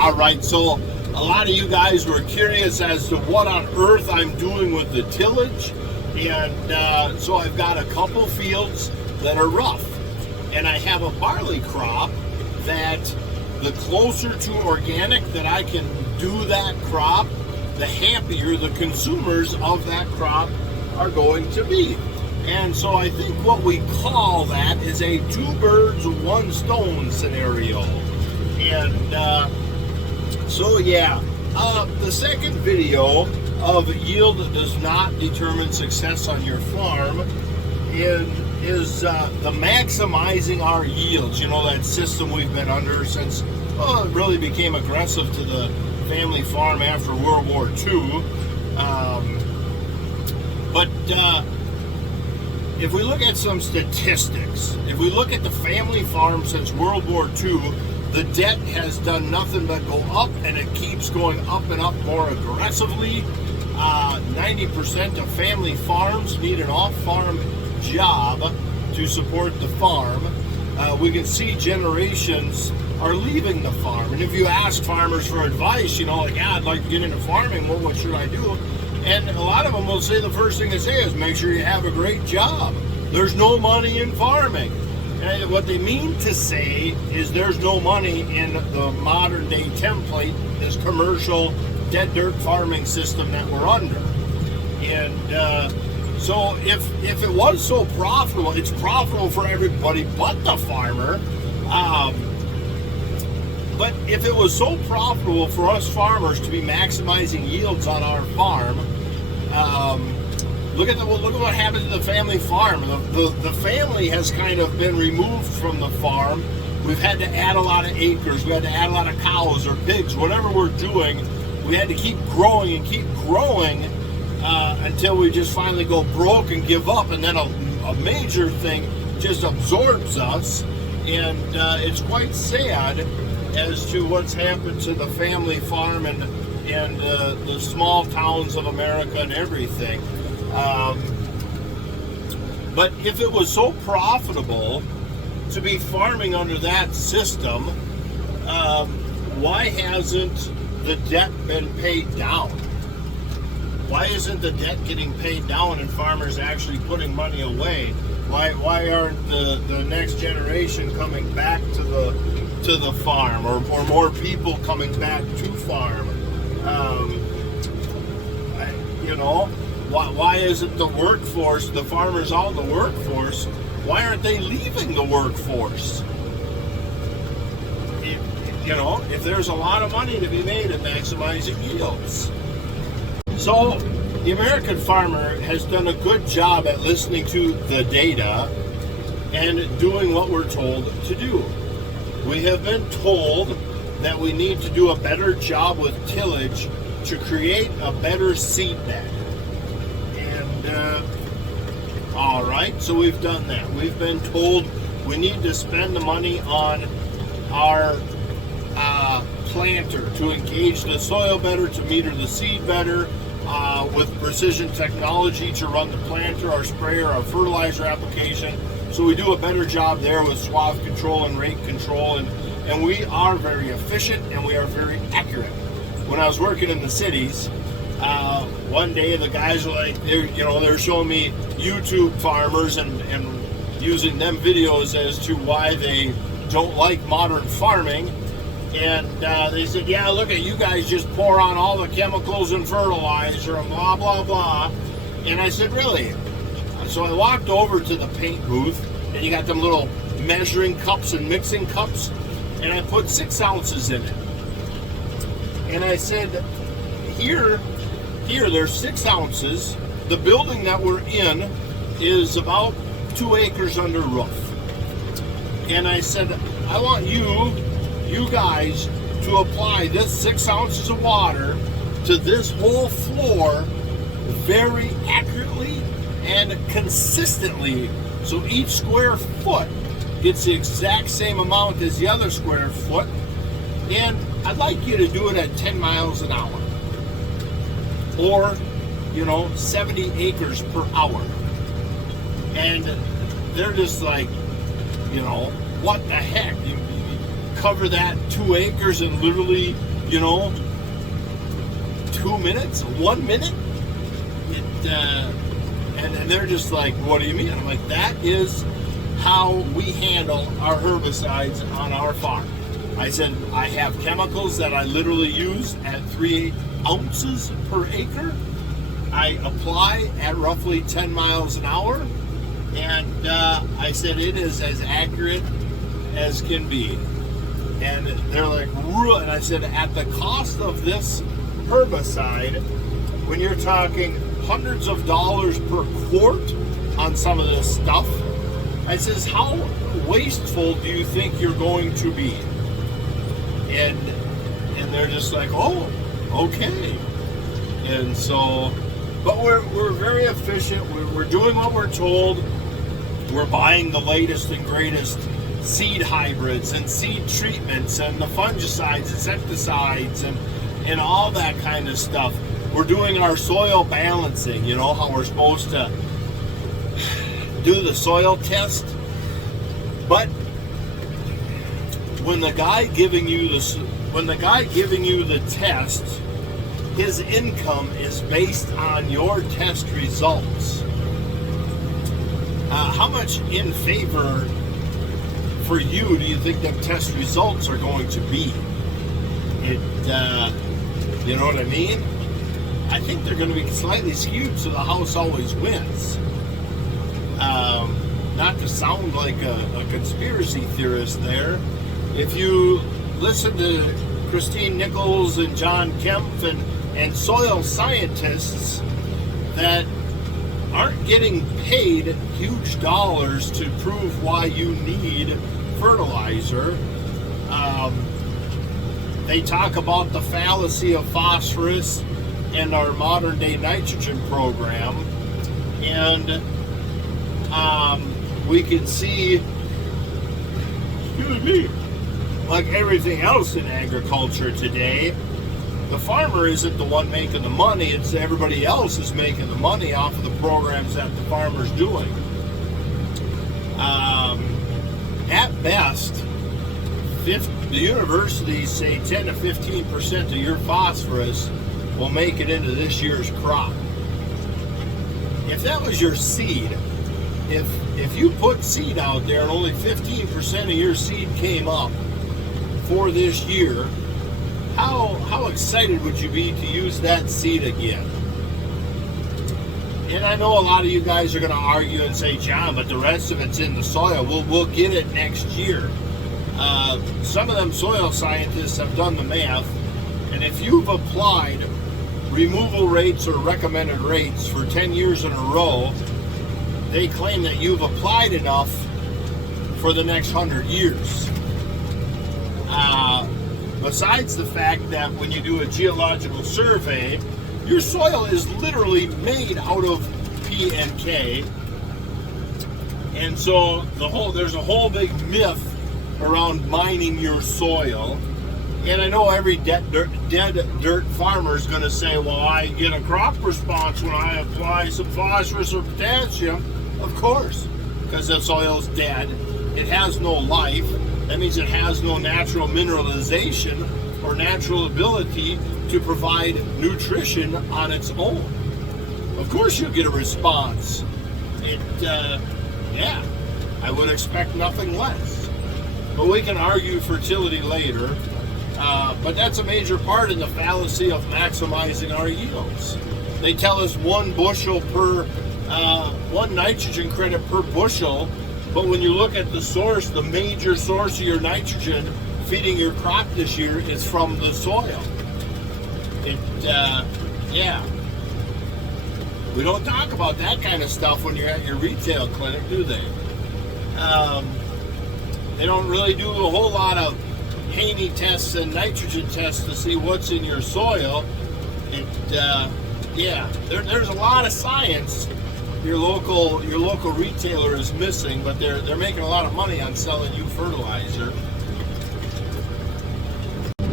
All right, so a lot of you guys were curious as to what on earth I'm doing with the tillage, and so I've got a couple fields that are rough, and I have a barley crop that the closer to organic that I can do that crop, the happier the consumers of that crop are going to be. And so I think what we call that is a two birds, one stone scenario. And so yeah, the second video of yield does not determine success on your farm is the maximizing our yields. You know, that system we've been under since, well, it really became aggressive to the family farm after World War II. But if we look at some statistics, if we look at the family farm since World War II, the debt has done nothing but go up, and it keeps going up and up more aggressively. 90% of family farms need an off-farm job to support the farm. We can see generations are leaving the farm. And if you ask farmers for advice, you know, like, yeah, I'd like to get into farming, well, what should I do? And a lot of them will say the first thing they say is make sure you have a great job. There's no money in farming. And what they mean to say is there's no money in the modern day template, this commercial dead dirt farming system that we're under. And so if it was so profitable, it's profitable for everybody but the farmer. But if it was so profitable for us farmers to be maximizing yields on our farm, look at what happened to the family farm. The family has kind of been removed from the farm. We've had to add a lot of acres. We had to add a lot of cows or pigs, whatever we're doing. We had to keep growing and keep growing until we just finally go broke and give up, and then a major thing just absorbs us. And it's quite sad as to what's happened to the family farm and the small towns of America and everything. But if it was so profitable to be farming under that system, why hasn't the debt been paid down? Why isn't the debt getting paid down and farmers actually putting money away? Why aren't the next generation coming back to the farm, or more people coming back to farm? You know, why isn't the workforce, the farmers on the workforce, why aren't they leaving the workforce? You know, if there's a lot of money to be made at maximizing yields. So the American farmer has done a good job at listening to the data and doing what we're told to do. We have been told that we need to do a better job with tillage to create a better seed bank. And all right, so we've done that. We've been told we need to spend the money on our planter to engage the soil better, to meter the seed better, with precision technology to run the planter, our sprayer, our fertilizer application. So we do a better job there with swath control and rate control, and we are very efficient and we are very accurate. When I was working in the cities, one day the guys were like, they're showing me YouTube farmers and using them videos as to why they don't like modern farming. And they said, yeah, look at you guys just pour on all the chemicals and fertilizer and blah, blah, blah. And I said, really? So I walked over to the paint booth, and you got them little measuring cups and mixing cups, and I put 6 ounces in it. And I said, here, there's 6 ounces. The building that we're in is about 2 acres under roof. And I said, I want you guys to apply this 6 ounces of water to this whole floor very accurately and consistently, so each square foot gets the exact same amount as the other square foot. And I'd like you to do it at 10 miles an hour, or 70 acres per hour. And they're just like, what the heck? You cover that 2 acres in literally 2 minutes, 1 minute. And they're just like, what do you mean? I'm like, that is how we handle our herbicides on our farm. I said, I have chemicals that I literally use at 3 ounces per acre. I apply at roughly 10 miles an hour. And I said, it is as accurate as can be. And they're like, really? And I said, at the cost of this herbicide, when you're talking hundreds of dollars per quart on some of this stuff, I says, how wasteful do you think you're going to be? And they're just like, oh, okay. And so, but we're very efficient. We're doing what we're told. We're buying the latest and greatest seed hybrids and seed treatments and the fungicides, insecticides, and all that kind of stuff. We're doing our soil balancing, how we're supposed to do the soil test. But when the guy giving you the test, his income is based on your test results. How much in favor for you do you think them test results are going to be? You know what I mean? I think they're going to be slightly skewed, so the house always wins. Not to sound like a conspiracy theorist there, if you listen to Christine Nichols and John Kemp and soil scientists that aren't getting paid huge dollars to prove why you need fertilizer, they talk about the fallacy of phosphorus and our modern day nitrogen program, and we can see, excuse me, like everything else in agriculture today, the farmer isn't the one making the money, it's everybody else is making the money off of the programs that the farmer's doing. At best, the universities say 10 to 15% of your phosphorus will make it into this year's crop. If that was your seed, if you put seed out there and only 15% of your seed came up for this year, how excited would you be to use that seed again? And I know a lot of you guys are going to argue and say, John, but the rest of it's in the soil. We'll get it next year. Some of them soil scientists have done the math, and if you've applied removal rates or recommended rates for 10 years in a row, they claim that you've applied enough for the next 100 years. Besides the fact that when you do a geological survey, your soil is literally made out of P and K. And so there's a whole big myth around mining your soil. And I know every dead dirt farmer is going to say, well, I get a crop response when I apply some phosphorus or potassium. Of course, because the soil's dead. It has no life. That means it has no natural mineralization or natural ability to provide nutrition on its own. Of course you'll get a response. I would expect nothing less. But we can argue fertility later. But that's a major part in the fallacy of maximizing our yields. They tell us 1 bushel per, 1 nitrogen credit per bushel, but when you look at the source, the major source of your nitrogen feeding your crop this year is from the soil. We don't talk about that kind of stuff when you're at your retail clinic, do they? They don't really do a whole lot of Haney tests and nitrogen tests to see what's in your soil. There's a lot of science your local retailer is missing, but they're making a lot of money on selling you fertilizer.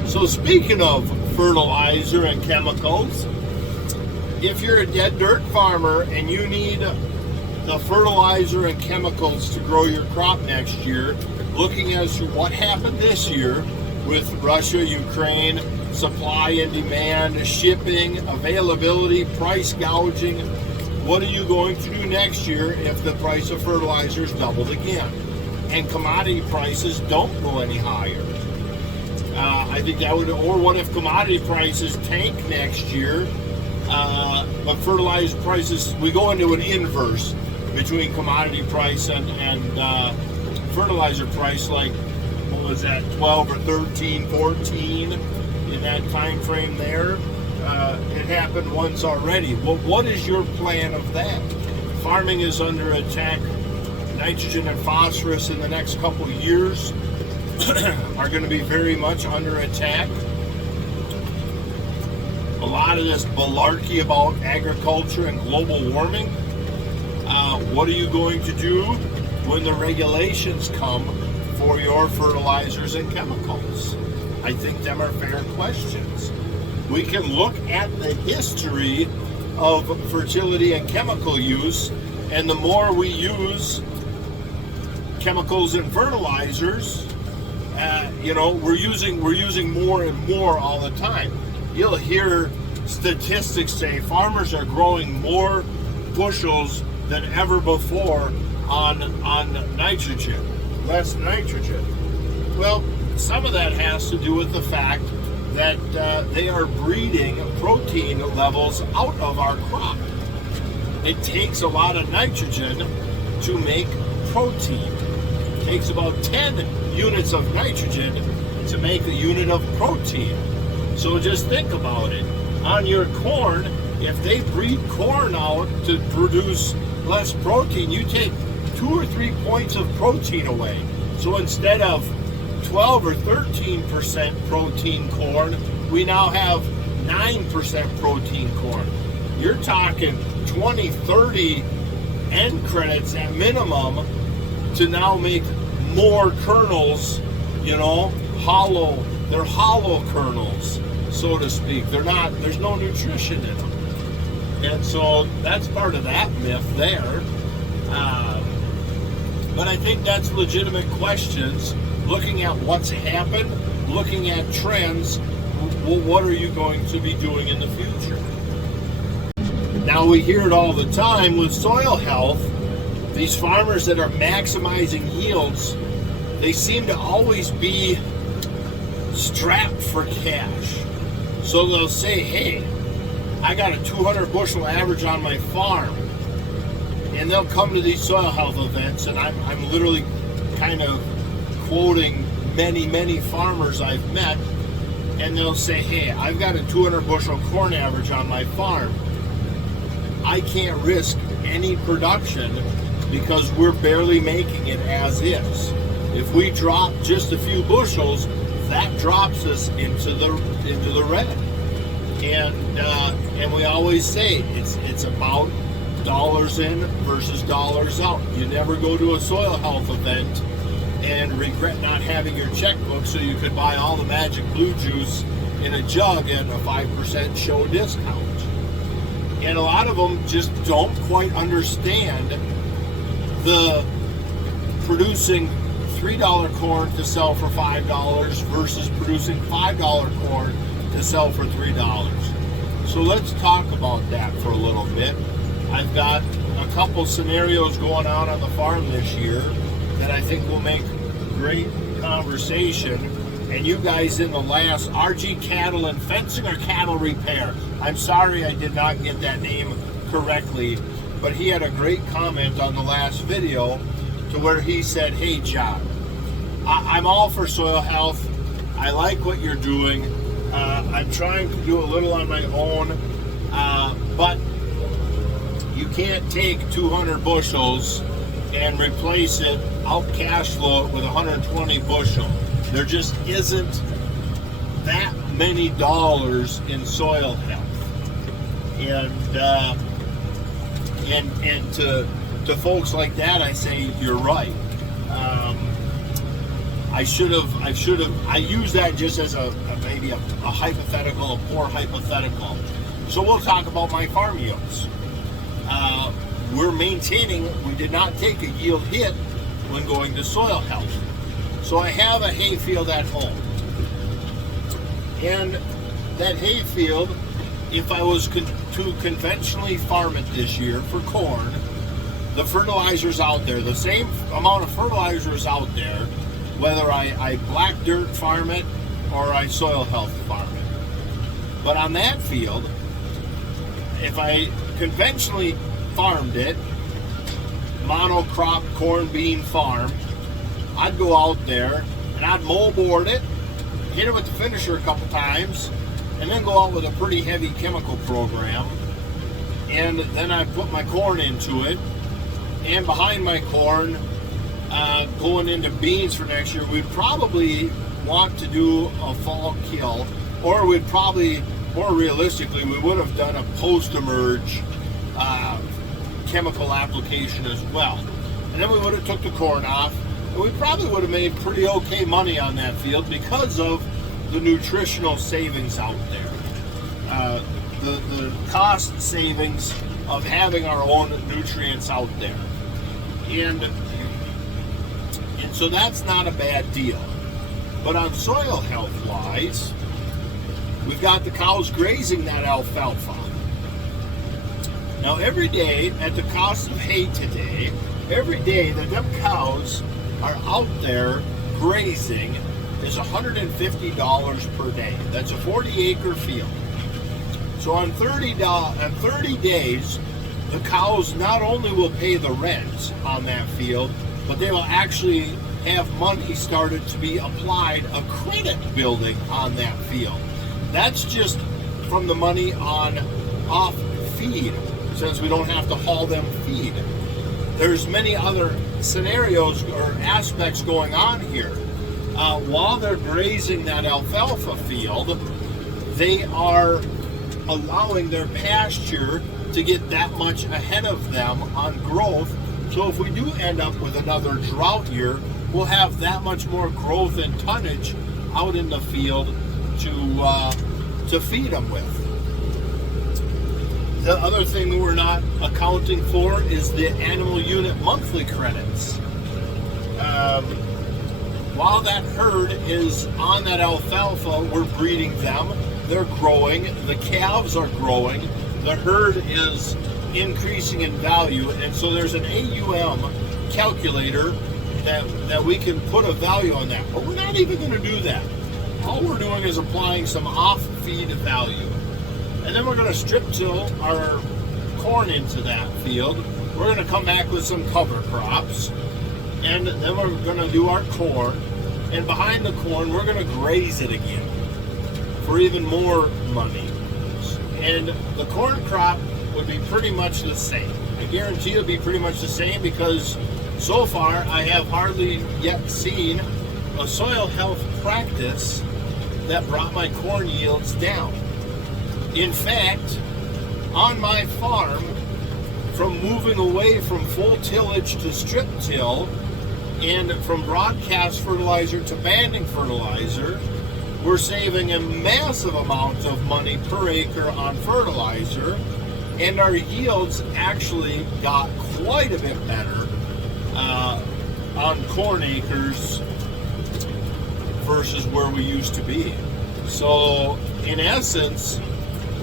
So speaking of fertilizer and chemicals, if you're a dead dirt farmer and you need the fertilizer and chemicals to grow your crop next year, looking as to what happened this year, with Russia, Ukraine, supply and demand, shipping, availability, price gouging. What are you going to do next year if the price of fertilizers doubled again and commodity prices don't go any higher? I think that would, or what if commodity prices tank next year, but fertilizer prices, we go into an inverse between commodity price and fertilizer price, like, what was that, 12 or 13, 14 in that time frame there. It happened once already. Well, what is your plan of that? Farming is under attack. Nitrogen and phosphorus in the next couple of years are going to be very much under attack. A lot of this malarkey about agriculture and global warming. What are you going to do when the regulations come for your fertilizers and chemicals? I think them are fair questions. We can look at the history of fertility and chemical use, and the more we use chemicals and fertilizers, we're using more and more all the time. You'll hear statistics say farmers are growing more bushels than ever before on nitrogen, less nitrogen. Well, some of that has to do with the fact that they are breeding protein levels out of our crop. It takes a lot of nitrogen to make protein. It takes about 10 units of nitrogen to make a unit of protein. So just think about it. On your corn, if they breed corn out to produce less protein, you take 2 or 3 points of protein away. So instead of 12 or 13% protein corn, we now have 9% protein corn. You're talking 20, 30 N credits at minimum to now make more kernels, hollow. They're hollow kernels, so to speak. There's no nutrition in them. And so that's part of that myth there. But I think that's legitimate questions. Looking at what's happened, looking at trends, what are you going to be doing in the future? Now, we hear it all the time with soil health. These farmers that are maximizing yields, they seem to always be strapped for cash. So they'll say, hey, I got a 200 bushel average on my farm. And they'll come to these soil health events, and I'm literally kind of quoting many farmers I've met, and they'll say, hey, I've got a 200 bushel corn average on my farm. I can't risk any production because we're barely making it as is. If we drop just a few bushels, that drops us into the red. And we always say it's about dollars in versus dollars out. You never go to a soil health event and regret not having your checkbook so you could buy all the magic blue juice in a jug at a 5% show discount. And a lot of them just don't quite understand the producing $3 corn to sell for $5 versus producing $5 corn to sell for $3. So let's talk about that for a little bit. I've got a couple scenarios going on the farm this year that I think will make great conversation. And you guys in the last RG Cattle and Fencing or Cattle Repair, I'm sorry I did not get that name correctly, but he had a great comment on the last video to where he said, hey John, I'm all for soil health. I like what you're doing. I'm trying to do a little on my own, but you can't take 200 bushels and replace it, out cash flow it with 120 bushel. There just isn't that many dollars in soil health. And to folks like that, I say you're right. I use that just as maybe a hypothetical, a poor hypothetical. So we'll talk about my farm yields. We're maintaining, we did not take a yield hit when going to soil health. So I have a hay field at home. And that hay field, if I was to conventionally farm it this year for corn, the fertilizer's out there. The same amount of fertilizer is out there, whether I black dirt farm it or I soil health farm it. But on that field, if I conventionally farmed it, monocrop corn bean farm, I'd go out there and I'd moldboard it, hit it with the finisher a couple times, and then go out with a pretty heavy chemical program. And then I'd put my corn into it. And behind my corn, going into beans for next year, we'd probably want to do a fall kill, or we'd probably, more realistically, we would have done a post-emerge chemical application as well. And then we would have took the corn off, and we probably would have made pretty okay money on that field because of the nutritional savings out there. The cost savings of having our own nutrients out there. And so that's not a bad deal. But on soil health wise, we've got the cows grazing that alfalfa. Now every day, at the cost of hay today, every day that them cows are out there grazing is $150 per day. That's a 40-acre field. So on 30 days, the cows not only will pay the rent on that field, but they will actually have money started to be applied, a credit building on that field. That's just from the money on off feed, since we don't have to haul them feed. There's many other scenarios or aspects going on here. While they're grazing that alfalfa field, they are allowing their pasture to get that much ahead of them on growth. So if we do end up with another drought year, we'll have that much more growth and tonnage out in the field to feed them with. The other thing that we're not accounting for is the animal unit monthly credits. While that herd is on that alfalfa, we're breeding them. They're growing. The calves are growing. The herd is increasing in value, and so there's an AUM calculator that we can put a value on that. But we're not even going to do that. All we're doing is applying some off-feed value. And then we're going to strip till our corn into that field. We're going to come back with some cover crops. And then we're going to do our corn. And behind the corn, we're going to graze it again for even more money. And the corn crop would be pretty much the same. I guarantee it'll be pretty much the same, because so far I have hardly yet seen a soil health practice that brought my corn yields down. In fact, on my farm, from moving away from full tillage to strip till, and from broadcast fertilizer to banding fertilizer, we're saving a massive amount of money per acre on fertilizer, and our yields actually got quite a bit better on corn acres versus where we used to be. So in essence,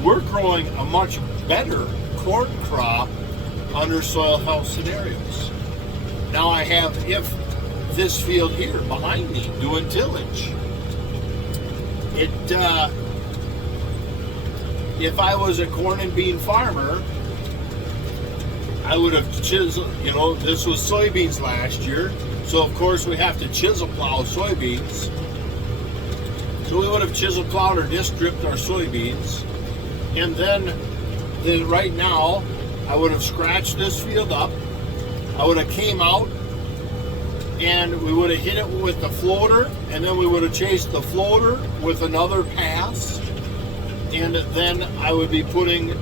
we're growing a much better corn crop under soil health scenarios. Now I have this field here behind me doing tillage. If I was a corn and bean farmer, I would have chiseled, this was soybeans last year, so of course we have to chisel plow soybeans. So we would have chisel plowed or disc dripped our soybeans, and then right now I would have scratched this field up. I would have came out and we would have hit it with the floater, and then we would have chased the floater with another pass, and then I would be putting